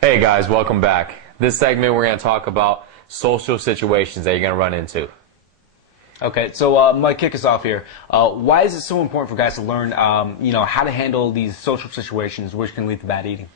Hey guys, welcome back. This segment we're going to talk about social situations that you're going to run into. Okay, so Mike, kick us off here. Why is it so important for guys to learn, how to handle these social situations which can lead to bad eating?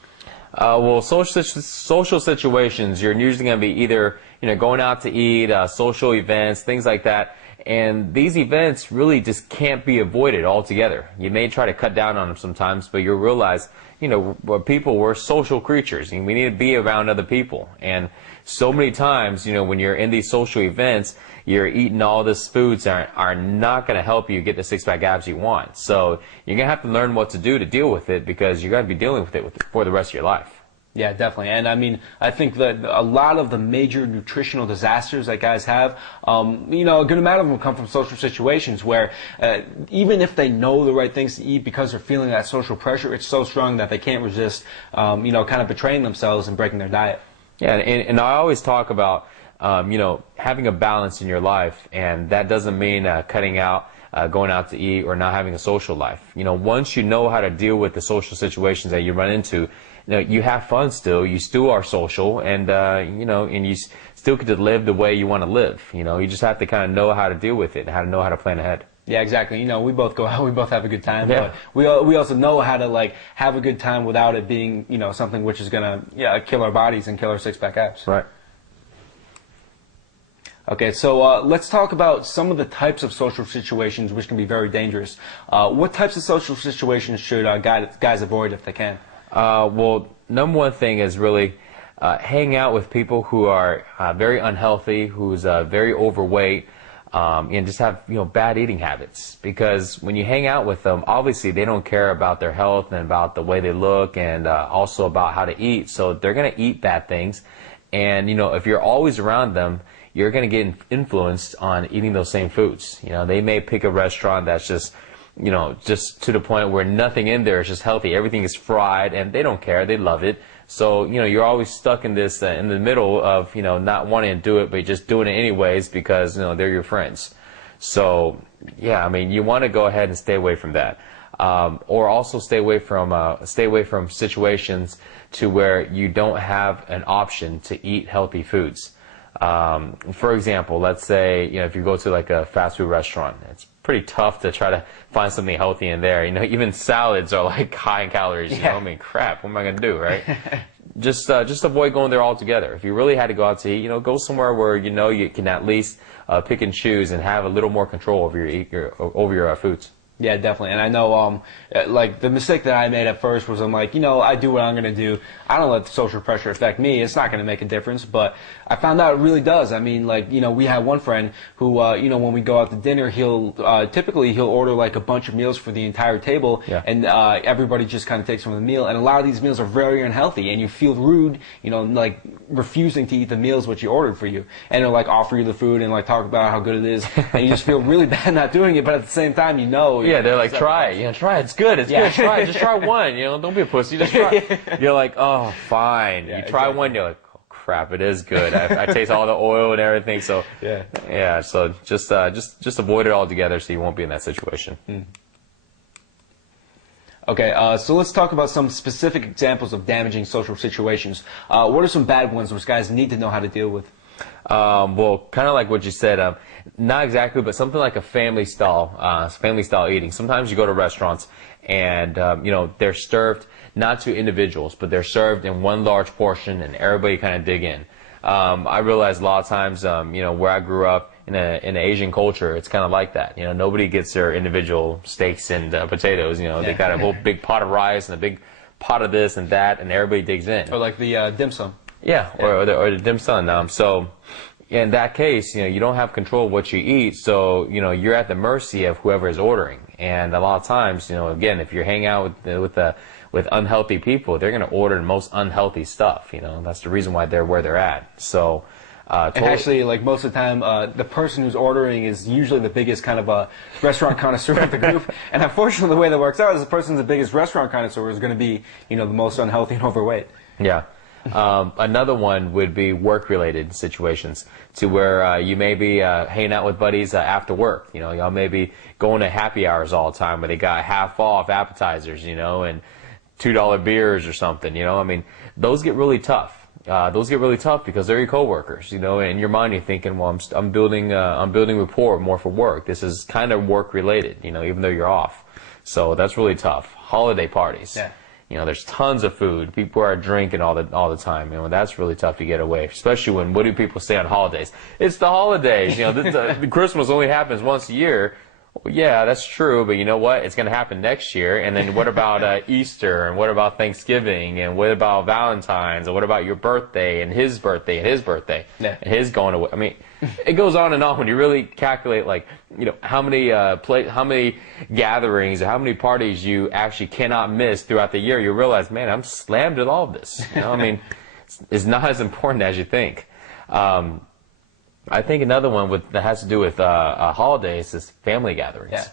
Well, social situations, you're usually going to be either going out to eat, social events, things like that. And these events really just can't be avoided altogether. You may try to cut down on them sometimes, but you'll realize, we're social creatures and we need to be around other people. And so many times, when you're in these social events, you're eating all these foods that are not going to help you get the six-pack abs you want. So you're going to have to learn what to do to deal with it, because you're going to be dealing with it for the rest of your life. Yeah, definitely. And I mean, I think that a lot of the major nutritional disasters that guys have, a good amount of them come from social situations where even if they know the right things to eat, because they're feeling that social pressure, it's so strong that they can't resist, kind of betraying themselves and breaking their diet. Yeah, and I always talk about, having a balance in your life, and that doesn't mean cutting out going out to eat or not having a social life. Once you know how to deal with the social situations that you run into, you have fun still. You still are social, and and you still get to live the way you want to live. You just have to kind of know how to deal with it, how to know how to plan ahead. Yeah, exactly. We both go out, we both have a good time. Yeah. But we also know how to have a good time without it being something which is gonna kill our bodies and kill our six-pack abs. Right. Okay, so let's talk about some of the types of social situations which can be very dangerous. What types of social situations should guys avoid if they can? Well, number one thing is really hang out with people who are very unhealthy, who's very overweight, and just have bad eating habits. Because when you hang out with them, obviously they don't care about their health and about the way they look, and also about how to eat. So they're going to eat bad things, and if you're always around them, you're going to get influenced on eating those same foods. They may pick a restaurant that's just just to the point where nothing in there is just healthy. Everything is fried, and they don't care. They love it. So, you're always stuck in this, in the middle of, not wanting to do it, but just doing it anyways because, they're your friends. So, yeah, I mean, you want to go ahead and stay away from that. Or also stay away from situations to where you don't have an option to eat healthy foods. For example, let's say, if you go to like a fast food restaurant, it's pretty tough to try to find something healthy in there. Even salads are like high in calories, I mean, crap, what am I going to do, right? Just avoid going there altogether. If you really had to go out to eat, go somewhere where you can at least pick and choose and have a little more control over your foods. Yeah, definitely. And I know, the mistake that I made at first was I'm like, I do what I'm going to do. I don't let the social pressure affect me. It's not going to make a difference. But I found out it really does. I mean, we have one friend who, when we go out to dinner, typically he'll order like a bunch of meals for the entire table. Yeah. And everybody just kind of takes from the meal. And a lot of these meals are very unhealthy. And you feel rude, refusing to eat the meals which he ordered for you. And they'll offer you the food and talk about how good it is. And you just feel really bad not doing it. But at the same time, yeah, they're like, try it. Try it. It's good. It's good. Try it. Just try one. Don't be a pussy. Just try. You're like, oh, fine. Yeah, you try one. You're like, oh, crap. It is good. I taste all the oil and everything. So yeah. So just avoid it altogether, so you won't be in that situation. Okay, so let's talk about some specific examples of damaging social situations. What are some bad ones which guys need to know how to deal with? Well, kind of like what you said, not exactly, but something like a family style eating. Sometimes you go to restaurants and, they're served not to individuals, but they're served in one large portion and everybody kind of dig in. I realize a lot of times, where I grew up in an Asian culture, it's kind of like that. Nobody gets their individual steaks and potatoes. They got a whole big pot of rice and a big pot of this and that, and everybody digs in. Or like the dim sum. Yeah, or the dim sum. So in that case, you don't have control of what you eat, so you're at the mercy of whoever is ordering. And a lot of times, again, if you're hanging out with unhealthy people, they're going to order the most unhealthy stuff. That's the reason why they're where they're at. So. And actually, most of the time, the person who's ordering is usually the biggest kind of restaurant connoisseur of the group. And unfortunately, the way that works out is the person the biggest restaurant connoisseur is going to be, the most unhealthy and overweight. Yeah. Another one would be work-related situations, to where you may be hanging out with buddies after work. Y'all may be going to happy hours all the time, where they got half off appetizers, and $2 beers or something, you know. I mean, those get really tough. Those get really tough because they're your coworkers, you know. And in your mind, you're thinking, well, I'm building rapport more for work. This is kind of work related, you know, even though you're off. So that's really tough. Holiday parties. Yeah. You know, there's tons of food. People are drinking all the time. You know, that's really tough to get away. Especially when, what do people say on holidays? It's the holidays. You know, the Christmas only happens once a year. Well, yeah, that's true, but you know what? It's going to happen next year. And then what about Easter? And what about Thanksgiving? And what about Valentine's? And what about your birthday? And his birthday? And his birthday? Yeah. And his going away. I mean, it goes on and on when you really calculate, like, you know, how many gatherings or how many parties you actually cannot miss throughout the year. You realize, man, I'm slammed with all of this. You know, I mean, it's not as important as you think. I think another one that has to do with holidays is family gatherings. Yeah.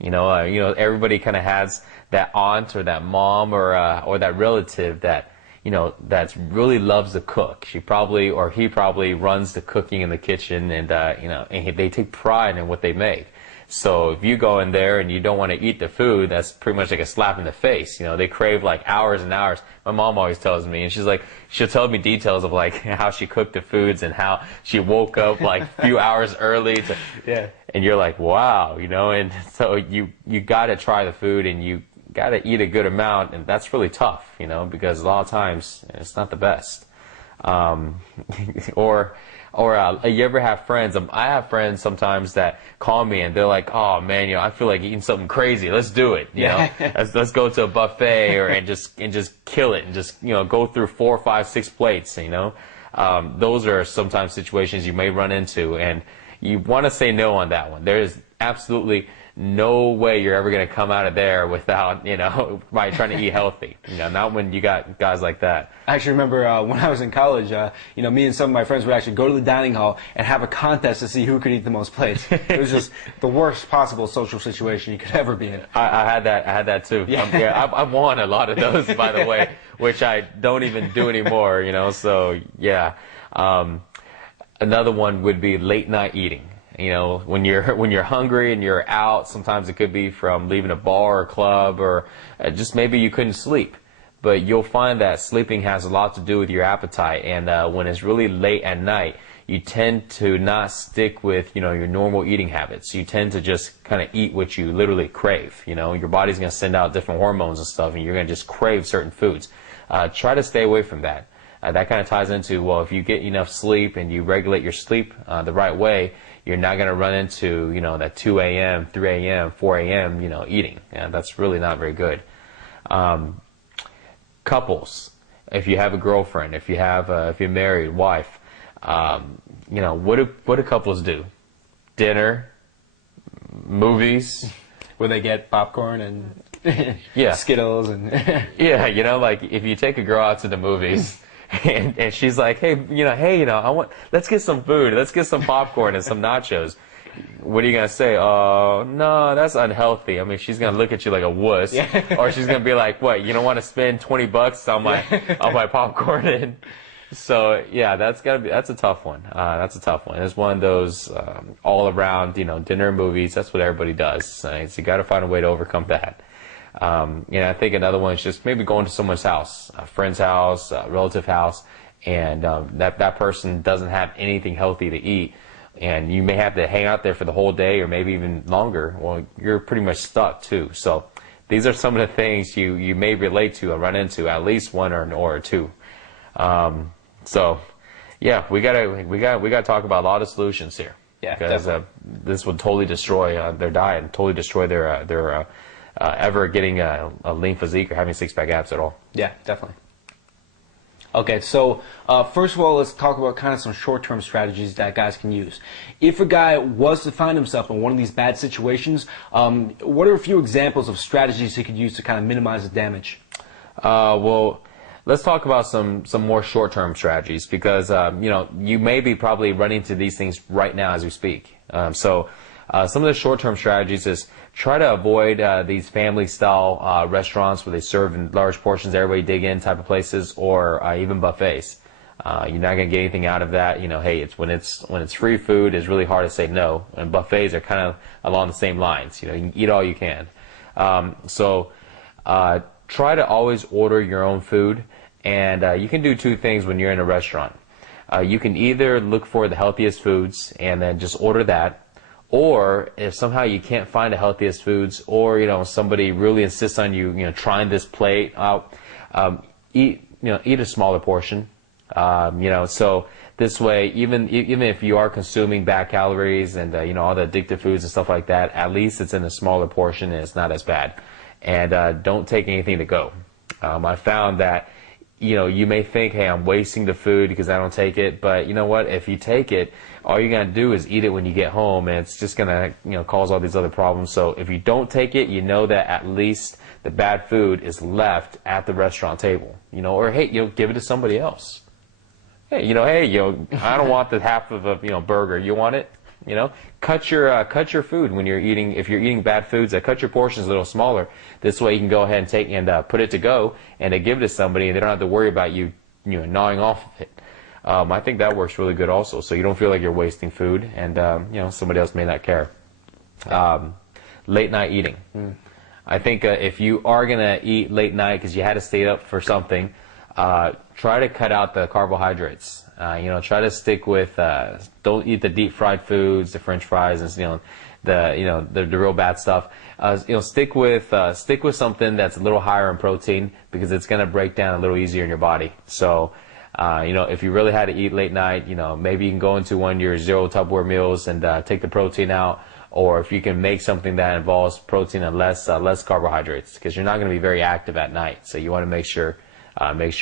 You know, everybody kind of has that aunt or that mom or that relative that, you know, that really loves to cook. She probably or he probably runs the cooking in the kitchen, and you know, and they take pride in what they make. So if you go in there and you don't want to eat the food, that's pretty much like a slap in the face. You know, they crave like hours and hours. My mom always tells me, and she's like, she'll tell me details of like how she cooked the foods and how she woke up like a few hours early to, Yeah. and you're like, wow, you know, and so you got to try the food and you got to eat a good amount, and that's really tough, you know, because a lot of times it's not the best. Or you ever have friends? I have friends sometimes that call me and they're like, "Oh man, you know, I feel like eating something crazy. Let's do it. You know, let's go to a buffet and just kill it and just, you know, go through 4, 5, 6 plates. You know, those are sometimes situations you may run into, and you want to say no on that one. There is absolutely no way you're ever going to come out of there without, you know, by trying to eat healthy. You know, not when you got guys like that. I actually remember when I was in college, you know, me and some of my friends would actually go to the dining hall and have a contest to see who could eat the most plates. It was just the worst possible social situation you could ever be in. I had that too. Yeah. I've won a lot of those, by the way, which I don't even do anymore, you know, so yeah. Another one would be late night eating. You know, when you're hungry and you're out, sometimes it could be from leaving a bar or club, or just maybe you couldn't sleep. But you'll find that sleeping has a lot to do with your appetite, and when it's really late at night, you tend to not stick with, you know, your normal eating habits. You tend to just kind of eat what you literally crave. You know, your body's going to send out different hormones and stuff, and you're going to just crave certain foods. Try to stay away from that. That kind of ties into, well, if you get enough sleep and you regulate your sleep the right way, you're not going to run into, you know, that 2 a.m., 3 a.m., 4 a.m., you know, eating. Yeah, that's really not very good. Couples, if you have a girlfriend, if you're married, wife, you know, what do couples do? Dinner, movies. Where they get popcorn and yeah. Skittles and yeah, you know, like if you take a girl out to the movies. And she's like, hey, you know, let's get some food. Let's get some popcorn and some nachos. What are you going to say? Oh, no, that's unhealthy. I mean, she's going to look at you like a wuss. Yeah. Or she's going to be like, what, you don't want to spend $20 on my popcorn? And so, yeah, that's a tough one. That's a tough one. It's one of those all around, you know, dinner and movies. That's what everybody does. So you got to find a way to overcome that. You know, I think another one is just maybe going to someone's house, a friend's house, a relative house, and that person doesn't have anything healthy to eat, and you may have to hang out there for the whole day or maybe even longer. Well, you're pretty much stuck too. So these are some of the things you may relate to or run into, at least one or two. So yeah, we gotta talk about a lot of solutions here. Yeah, because this would totally destroy their diet and totally destroy their ever getting a lean physique or having six-pack abs at all. Yeah, definitely. Okay, so first of all, let's talk about kind of some short-term strategies that guys can use. If a guy was to find himself in one of these bad situations, what are a few examples of strategies he could use to kind of minimize the damage? Well, let's talk about some more short-term strategies, because you know, you may be probably running into these things right now as we speak. So some of the short-term strategies is try to avoid these family-style restaurants where they serve in large portions, everybody dig in type of places, or even buffets. You're not going to get anything out of that. You know, hey, when it's free food, it's really hard to say no. And buffets are kind of along the same lines. You know, you can eat all you can. So try to always order your own food. And you can do two things when you're in a restaurant. You can either look for the healthiest foods and then just order that. Or if somehow you can't find the healthiest foods, or somebody really insists on you trying this plate out, eat a smaller portion. So this way, even if you are consuming bad calories and all the addictive foods and stuff like that, at least it's in a smaller portion and it's not as bad. And don't take anything to go. I found that you may think, hey, I'm wasting the food because I don't take it, but you know what? If you take it, all you're going to do is eat it when you get home, and it's just going to cause all these other problems. So if you don't take it, you know that at least the bad food is left at the restaurant table, or hey, give it to somebody else. Hey, I don't want the half of a burger. You want it? Cut your food when you're eating. If you're eating bad foods, cut your portions a little smaller. This way you can go ahead and take and put it to go and give it to somebody, and they don't have to worry about you gnawing off of it. I think that works really good also, so you don't feel like you're wasting food, and somebody else may not care. Late night eating. I think if you are gonna eat late night because you had to stay up for something, try to cut out the carbohydrates. Try to stick with, don't eat the deep fried foods, the French fries, and the real bad stuff. Stick with something that's a little higher in protein, because it's going to break down a little easier in your body. So, if you really had to eat late night, maybe you can go into one of your zero Tupperware meals and take the protein out. Or if you can make something that involves protein and less carbohydrates, because you're not going to be very active at night. So you want to make sure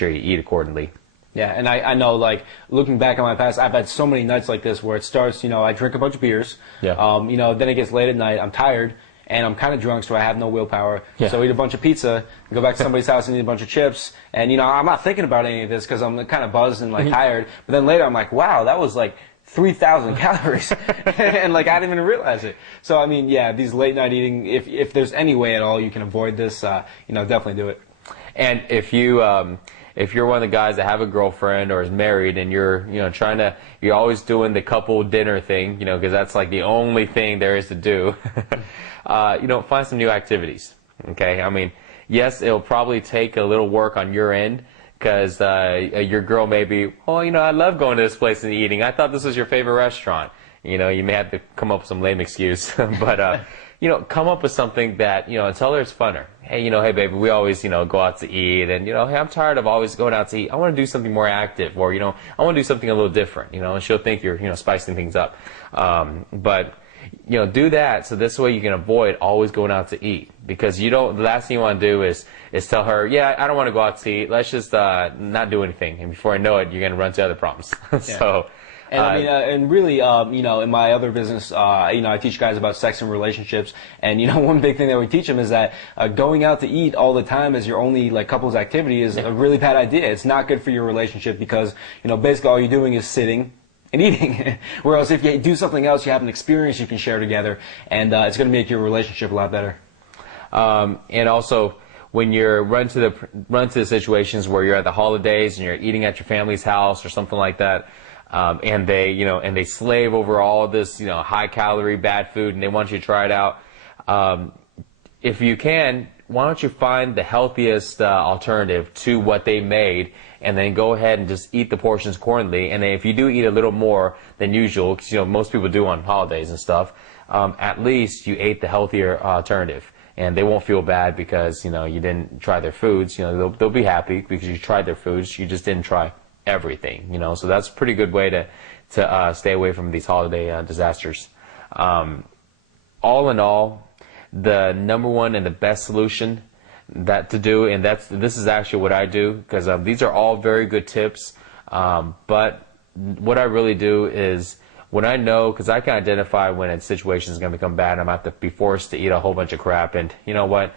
you eat accordingly. Yeah, and I know, like, looking back on my past, I've had so many nights like this where it starts, I drink a bunch of beers. Yeah. Then it gets late at night, I'm tired, and I'm kind of drunk, so I have no willpower. Yeah. So I eat a bunch of pizza, go back to somebody's house and eat a bunch of chips, and, I'm not thinking about any of this because I'm kind of buzzed and, like, tired. But then later I'm like, wow, that was, like, 3,000 calories. And, like, I didn't even realize it. So, I mean, yeah, these late night eating, if there's any way at all you can avoid this, definitely do it. And if you're one of the guys that have a girlfriend or is married, and you're you're always doing the couple dinner thing, because that's like the only thing there is to do. Find some new activities. Okay, I mean, yes, it'll probably take a little work on your end, because your girl may be, I love going to this place and eating. I thought this was your favorite restaurant. You may have to come up with some lame excuse, but come up with something that tell her it's funner. Hey, hey, baby, we always go out to eat, and hey, I'm tired of always going out to eat. I want to do something more active, or I want to do something a little different. And she'll think you're spicing things up. But do that, so this way you can avoid always going out to eat, because the last thing you want to do is tell her, yeah, I don't want to go out to eat. Let's just not do anything, and before I know it, you're going to run to other problems. Yeah. So. And I mean, and really, in my other business, I teach guys about sex and relationships, and one big thing that we teach them is that going out to eat all the time as your only couples activity is a really bad idea. It's not good for your relationship, because basically all you're doing is sitting and eating. Whereas if you do something else, you have an experience you can share together, and it's going to make your relationship a lot better. And also, when you're run to the situations where you're at the holidays and you're eating at your family's house or something like that. And they slave over all this, high calorie bad food, and they want you to try it out. If you can, why don't you find the healthiest alternative to what they made, and then go ahead and just eat the portions accordingly. And then if you do eat a little more than usual, because most people do on holidays and stuff, at least you ate the healthier alternative, and they won't feel bad because you didn't try their foods. They'll be happy because you tried their foods. You just didn't try everything, so that's a pretty good way to stay away from these holiday disasters. All in all, the number one and the best solution to do, and this is actually what I do, because these are all very good tips, but what I really do is, when I know, because I can identify when a situation is going to become bad, I'm going to have to be forced to eat a whole bunch of crap, and you know what,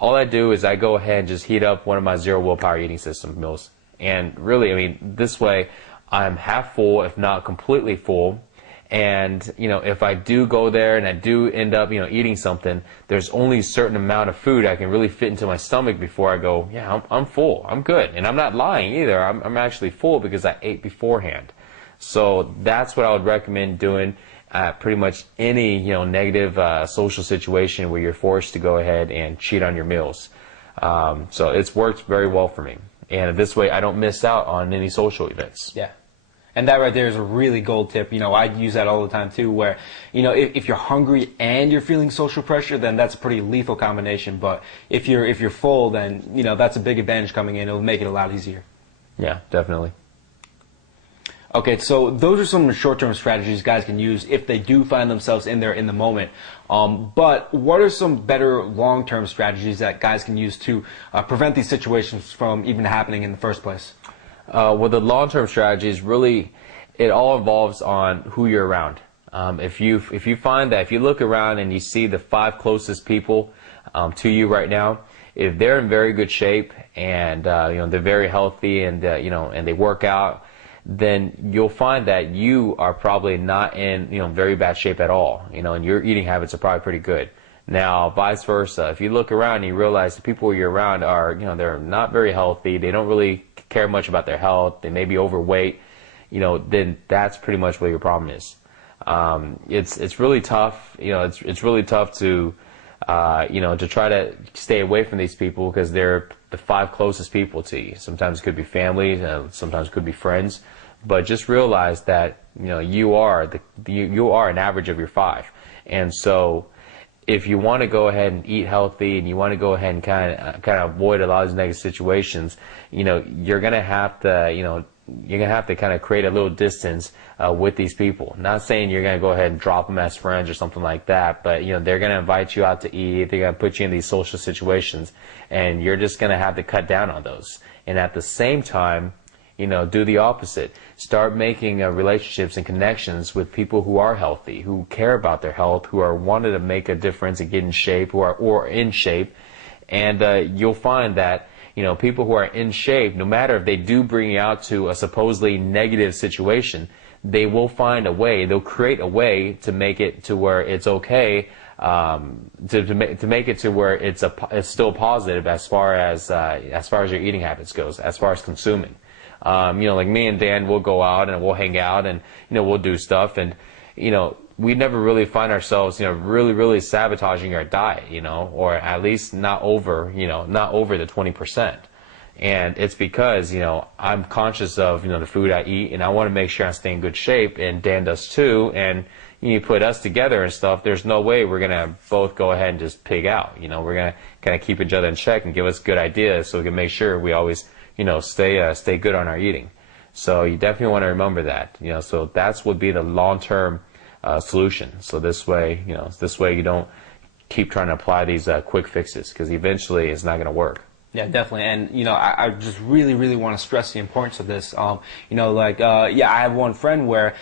all I do is I go ahead and just heat up one of my zero willpower eating system meals. And really, I mean, this way I'm half full, if not completely full. And, if I do go there and I do end up, eating something, there's only a certain amount of food I can really fit into my stomach before I go, yeah, I'm full, I'm good. And I'm not lying either. I'm actually full because I ate beforehand. So that's what I would recommend doing at pretty much any, negative social situation where you're forced to go ahead and cheat on your meals. So it's worked very well for me. And this way I don't miss out on any social events. Yeah. And that right there is a really gold tip. I use that all the time too, where, if you're hungry and you're feeling social pressure, then that's a pretty lethal combination. But if you're full, then, that's a big advantage coming in. It'll make it a lot easier. Yeah, definitely. Okay, so those are some of the short-term strategies guys can use if they do find themselves in there in the moment. But what are some better long-term strategies that guys can use to prevent these situations from even happening in the first place? Well, the long-term strategies really, it all evolves on who you're around. If you find that if you look around and you see the 5 closest people to you right now, if they're in very good shape and they're very healthy and and they work out, then you'll find that you are probably not in very bad shape at all. And your eating habits are probably pretty good. Now, vice versa, if you look around and you realize the people you're around are they're not very healthy, they don't really care much about their health, they may be overweight, then that's pretty much what your problem is. It's really tough. It's really tough to to try to stay away from these people because they're the 5 closest people to you. Sometimes it could be family, sometimes it could be friends, but just realize that you are an average of your 5, and so if you want to go ahead and eat healthy and you want to go ahead and kind of avoid a lot of these negative situations, you're gonna have to kind of create a little distance with these people. Not saying you're gonna go ahead and drop them as friends or something like that, but they're gonna invite you out to eat. They're gonna put you in these social situations, and you're just gonna have to cut down on those. And at the same time, do the opposite. Start making relationships and connections with people who are healthy, who care about their health, who are wanting to make a difference and get in shape, who are in shape, and you'll find that people who are in shape, no matter if they do bring you out to a supposedly negative situation, they will find a way. They'll create a way to make it to where it's okay, to make it to where it's still positive as far as your eating habits goes, as far as consuming. Like me and Dan, we'll go out and we'll hang out and we'll do stuff, and we never really find ourselves really sabotaging our diet, or at least not over the 20%. And it's because I'm conscious of the food I eat, and I want to make sure I stay in good shape, and Dan does too. And you put us together and stuff, there's no way we're gonna both go ahead and just pig out. We're gonna kind of keep each other in check and give us good ideas so we can make sure we always stay good on our eating. So you definitely want to remember that. So that's would be the long-term solution. So this way you don't keep trying to apply these quick fixes, because eventually it's not going to work. Yeah, definitely. And, I just really want to stress the importance of this. I have one friend where,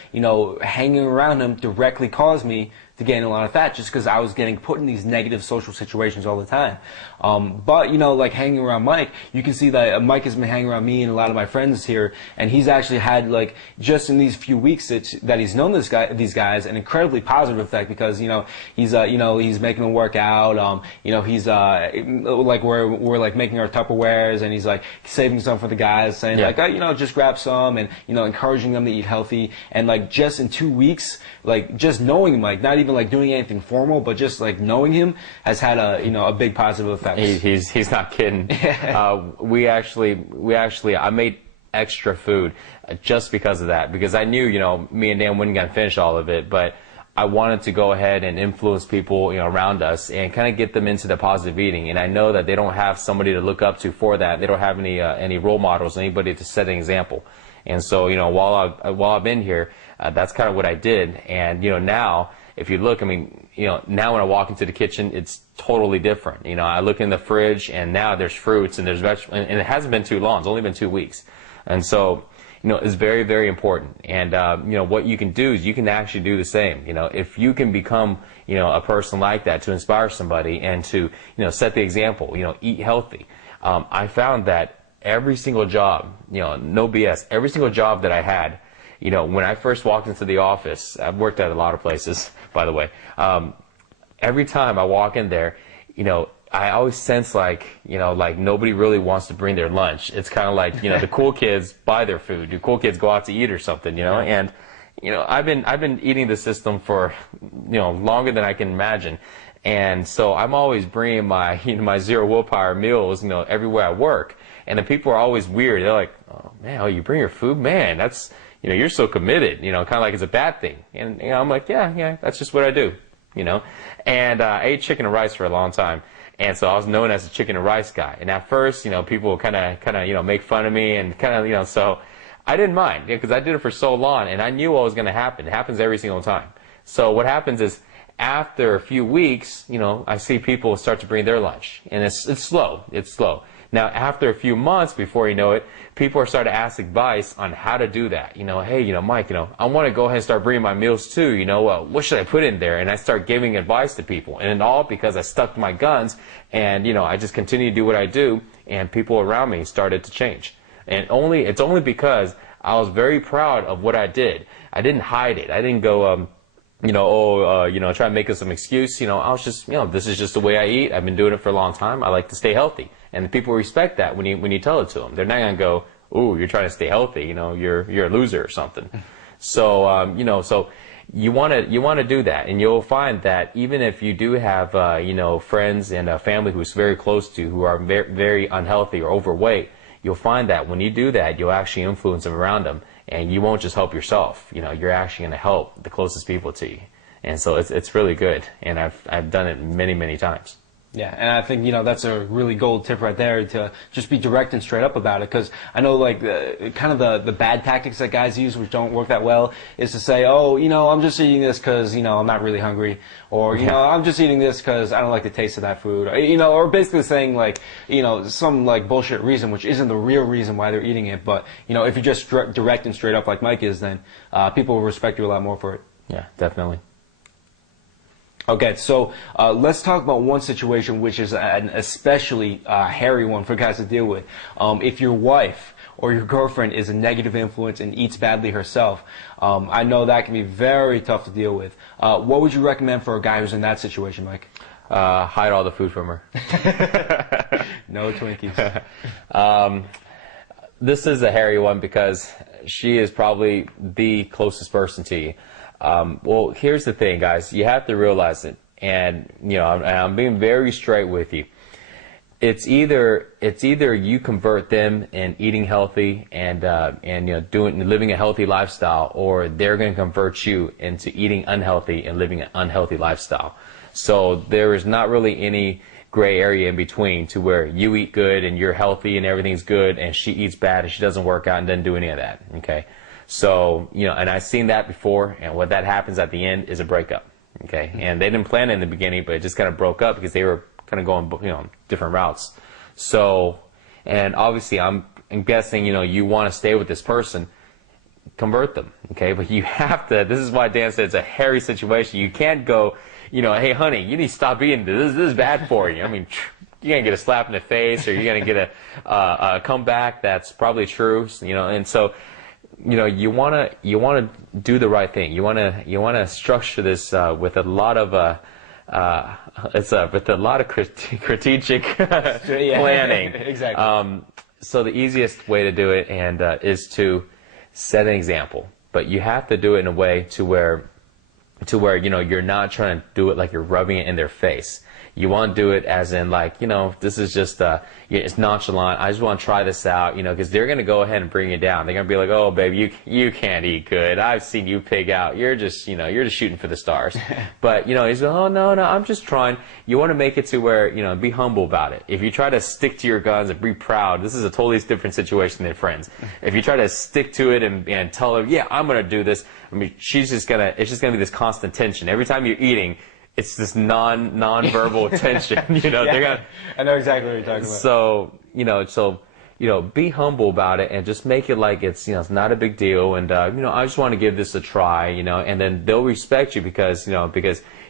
hanging around him directly caused me to gain a lot of fat just because I was getting put in these negative social situations all the time. But, like hanging around Mike, you can see that Mike has been hanging around me and a lot of my friends here, and he's actually had, like, just in these few weeks that he's known these guys, an incredibly positive effect because, he's making them work out, he's, like, we're like making our Tupperwares, and he's like saving some for the guys, saying just grab some, and, encouraging them to eat healthy. And like just in 2 weeks, like just knowing Mike, not even like doing anything formal, but just like knowing him has had a big positive effect. He's not kidding. I made extra food just because of that, because I knew me and Dan wouldn't gonna finish all of it, but I wanted to go ahead and influence people around us and kind of get them into the positive eating. And I know that they don't have somebody to look up to for that. They don't have any role models, anybody to set an example. And so while I've been here, that's kind of what I did. And now if you look, now when I walk into the kitchen, it's totally different. I look in the fridge, and now there's fruits and there's vegetables, and it hasn't been too long. It's only been 2 weeks. And so, it's very, very important. And, what you can do is you can actually do the same. If you can become, a person like that to inspire somebody and to, set the example, eat healthy. I found that every single job, no BS, every single job that I had, when I first walked into the office, I've worked at a lot of places, by the way, every time I walk in there, I always sense like nobody really wants to bring their lunch. It's kind of like, the cool kids buy their food. The cool kids go out to eat or something, and, I've been eating the system for, longer than I can imagine. And so I'm always bringing my, my zero willpower meals, everywhere I work. And the people are always weird. They're like, oh man, oh, you bring your food? Man, that's, you're so committed, kind of like it's a bad thing. And, I'm like, yeah, that's just what I do, And I ate chicken and rice for a long time. And so I was known as the chicken and rice guy. And at first, people kind of, make fun of me and kind of, so I didn't mind because I did it for so long and I knew what was going to happen. It happens every single time. So what happens is after a few weeks, I see people start to bring their lunch and it's slow. It's slow. Now, after a few months, before you know it, people are starting to ask advice on how to do that. Hey, Mike, I want to go ahead and start bringing my meals too. What should I put in there? And I start giving advice to people. And all because I stuck to my guns and, I just continue to do what I do. And people around me started to change. And it's only because I was very proud of what I did. I didn't hide it. I didn't go, try to make up some excuse. I was just, this is just the way I eat. I've been doing it for a long time. I like to stay healthy. And people respect that when you tell it to them. They're not going to go, ooh, you're trying to stay healthy. You're a loser or something. So, so you want to do that. And you'll find that even if you do have, friends and a family who's very close to you who are very, very unhealthy or overweight, you'll find that when you do that, you'll actually influence them around them. And you won't just help yourself. You're actually going to help the closest people to you. And so it's really good. And I've done it many, many times. Yeah, and I think, that's a really gold tip right there to just be direct and straight up about it. Because I know, like, the bad tactics that guys use, which don't work that well, is to say, oh, I'm just eating this because, I'm not really hungry. Or, I'm just eating this because I don't like the taste of that food. Or basically saying, like, some, like, bullshit reason, which isn't the real reason why they're eating it. But, if you're just direct and straight up like Mike is, then people will respect you a lot more for it. Yeah, definitely. Okay, so let's talk about one situation which is an especially hairy one for guys to deal with. If your wife or your girlfriend is a negative influence and eats badly herself, I know that can be very tough to deal with. What would you recommend for a guy who's in that situation, Mike? Hide all the food from her. No Twinkies. This is a hairy one because she is probably the closest person to you. Well, here's the thing, guys. You have to realize it, and I'm being very straight with you. It's either you convert them in eating healthy and living a healthy lifestyle, or they're going to convert you into eating unhealthy and living an unhealthy lifestyle. So there is not really any gray area in between to where you eat good and you're healthy and everything's good, and she eats bad and she doesn't work out and doesn't do any of that. Okay. So, and I've seen that before, and what that happens at the end is a breakup, okay? And they didn't plan it in the beginning, but it just kind of broke up because they were kind of going, different routes. So, and obviously I'm guessing, you want to stay with this person, convert them, okay? But you have to, this is why Dan said it's a hairy situation. You can't go, hey, honey, you need to stop eating this. This is bad for you. I mean, you're going to get a slap in the face, or you're going to get a comeback that's probably true, and so, you want to do the right thing. You want to structure this with a lot of strategic planning. Exactly. So the easiest way to do it is to set an example, but you have to do it in a way to where you're not trying to do it like you're rubbing it in their face. You want to do it as in like, this is just, it's nonchalant. I just want to try this out, because they're going to go ahead and bring you down. They're going to be like, oh, baby, you can't eat good. I've seen you pig out. You're just, you're just shooting for the stars. But, he's like, oh, no, I'm just trying. You want to make it to where, be humble about it. If you try to stick to your guns and be proud, this is a totally different situation than friends. If you try to stick to it and tell her, yeah, I'm going to do this, I mean, it's just going to be this constant tension. Every time you're eating, it's this non-verbal tension, Yeah, I know exactly what you're talking about. So, be humble about it and just make it like it's not a big deal. And, I just want to give this a try, and then they'll respect you because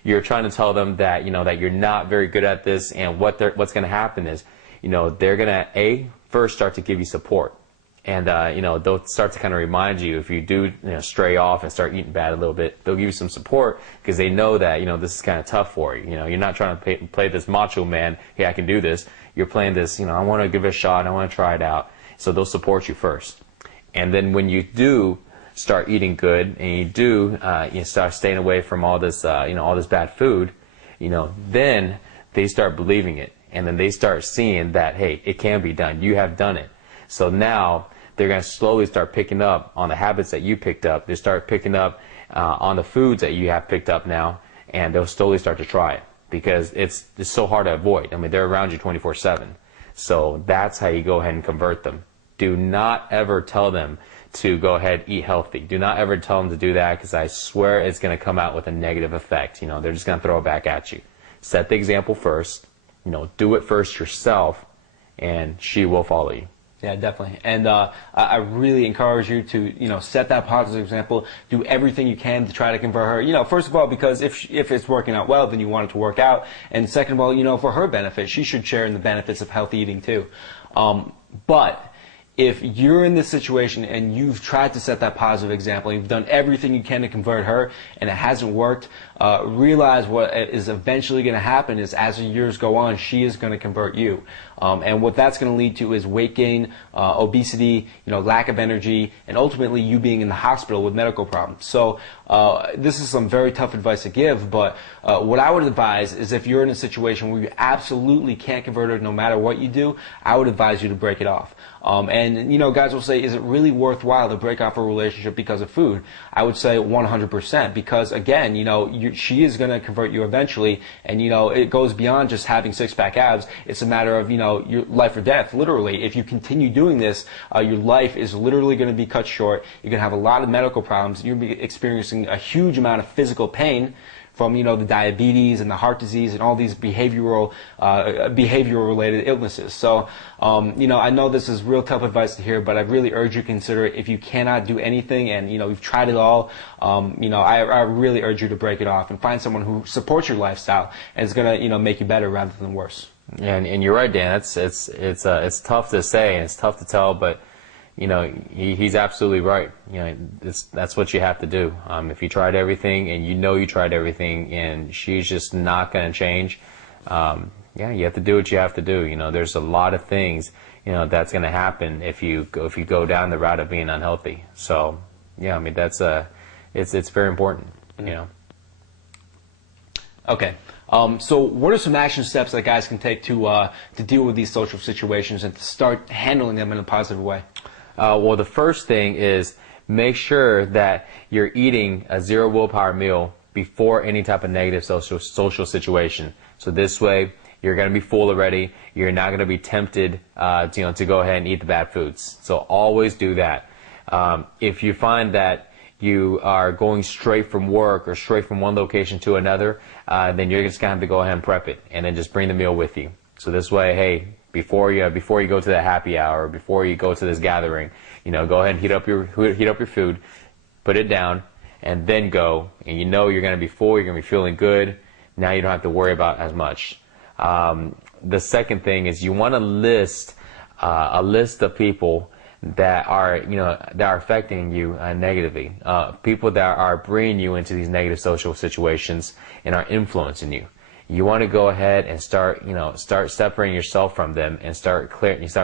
you're trying to tell them that, that you're not very good at this. And what's going to happen is, they're going to, first start to give you support. And, they'll start to kind of remind you if you do, stray off and start eating bad a little bit, they'll give you some support because they know that, this is kind of tough for you. You're not trying to play this macho man, hey, I can do this. You're playing this, I want to give it a shot, I want to try it out. So they'll support you first. And then when you do start eating good and you do, you start staying away from all this, all this bad food, then they start believing it. And then they start seeing that, hey, it can be done. You have done it. So now they're going to slowly start picking up on the habits that you picked up. They start picking up on the foods that you have picked up now, and they'll slowly start to try it because it's so hard to avoid. I mean, they're around you 24/7. So that's how you go ahead and convert them. Do not ever tell them to go ahead and eat healthy. Do not ever tell them to do that, because I swear it's going to come out with a negative effect. They're just going to throw it back at you. Set the example first. Do it first yourself, and she will follow you. Yeah, definitely. And I really encourage you to, set that positive example. Do everything you can to try to convert her. First of all, because if it's working out well, then you want it to work out. And second of all, for her benefit, she should share in the benefits of healthy eating too. But if you're in this situation and you've tried to set that positive example, you've done everything you can to convert her and it hasn't worked, realize what is eventually going to happen is as the years go on, she is going to convert you. And what that's going to lead to is weight gain, obesity, lack of energy, and ultimately you being in the hospital with medical problems. So this is some very tough advice to give, but what I would advise is if you're in a situation where you absolutely can't convert her no matter what you do, I would advise you to break it off. And guys will say, is it really worthwhile to break off a relationship because of food? I would say 100%, because again, she is going to convert you eventually, and it goes beyond just having six-pack abs. It's a matter of your life or death. Literally, if you continue doing this, your life is literally going to be cut short. You're going to have a lot of medical problems. You're going to be experiencing a huge amount of physical pain from the diabetes and the heart disease and all these behavioral related illnesses. So I know this is real tough advice to hear, but I really urge you to consider it. If you cannot do anything and you've tried it all, I really urge you to break it off and find someone who supports your lifestyle and is gonna make you better rather than worse. Yeah, and you're right, Dan. It's tough to say and it's tough to tell, but he's absolutely right. That's what you have to do. If you tried everything and you tried everything and she's just not going to change, you have to do what you have to do. There's a lot of things, that's going to happen if you go down the route of being unhealthy. So, yeah, I mean, it's very important, Okay. So what are some action steps that guys can take to deal with these social situations and to start handling them in a positive way? Well, the first thing is make sure that you're eating a zero willpower meal before any type of negative social situation. So this way, you're going to be full already. You're not going to be tempted, to go ahead and eat the bad foods. So always do that. If you find that you are going straight from work or straight from one location to another, then you're just going to have to go ahead and prep it and then just bring the meal with you. So this way, hey, before you go to that happy hour, before you go to this gathering, go ahead and heat up your food, put it down, and then go. And you're going to be full. You're going to be feeling good. Now you don't have to worry about as much. The second thing is you want to list a list of people that are affecting you negatively. People that are bringing you into these negative social situations and are influencing you. You want to go ahead and start separating yourself from them and start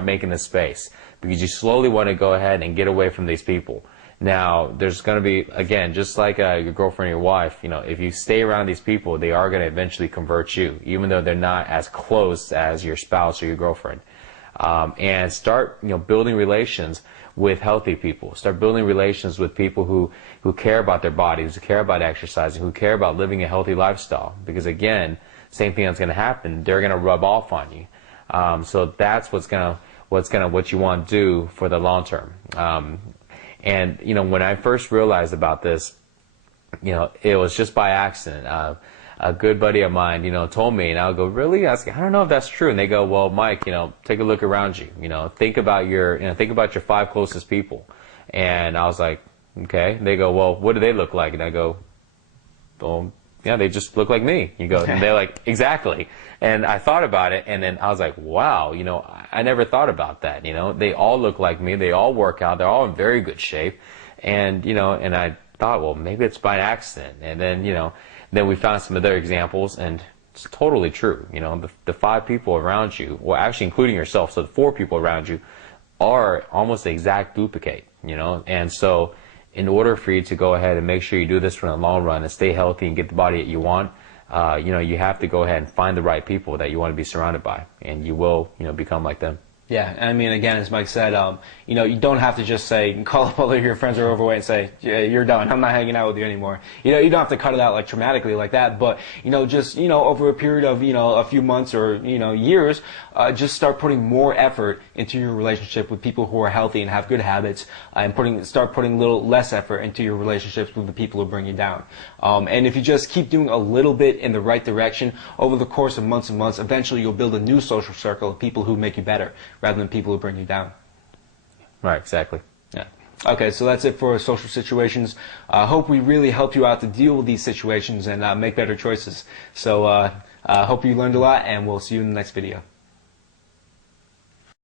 making this space, because you slowly want to go ahead and get away from these people. Now, there's going to be, again, just like your girlfriend or your wife, if you stay around these people, they are going to eventually convert you, even though they're not as close as your spouse or your girlfriend. And start, building relations with healthy people. Start building relations with people who care about their bodies, who care about exercising, who care about living a healthy lifestyle. Because again, same thing that's going to happen. They're going to rub off on you. So that's what you want to do for the long term. And when I first realized about this, it was just by accident. A good buddy of mine, told me, and I'll go, really? I don't know if that's true. And they go, well, Mike, take a look around you. Think about your 5 closest people. And I was like, okay. And they go, well, what do they look like? And I go, well, yeah, they just look like me. You go, and they're like, exactly. And I thought about it, and then I was like, wow, I never thought about that. They all look like me. They all work out. They're all in very good shape. And, and I thought, well, maybe it's by accident. And then, then we found some other examples, and it's totally true. The 5 people around you, well, actually including yourself, so the 4 people around you are almost the exact duplicate, And so in order for you to go ahead and make sure you do this for the long run and stay healthy and get the body that you want, you have to go ahead and find the right people that you want to be surrounded by, and you will, become like them. Yeah, I mean, again, as Mike said, you don't have to just say, call up all of your friends who are overweight and say, yeah, you're done, I'm not hanging out with you anymore. You don't have to cut it out like traumatically like that, but, just, over a period of, a few months or, years, just start putting more effort into your relationship with people who are healthy and have good habits, and start putting a little less effort into your relationships with the people who bring you down. And if you just keep doing a little bit in the right direction over the course of months and months, eventually you'll build a new social circle of people who make you better, rather than people who bring you down. Right, exactly. Yeah. Okay, so that's it for social situations. I hope we really helped you out to deal with these situations and make better choices. So hope you learned a lot, and we'll see you in the next video.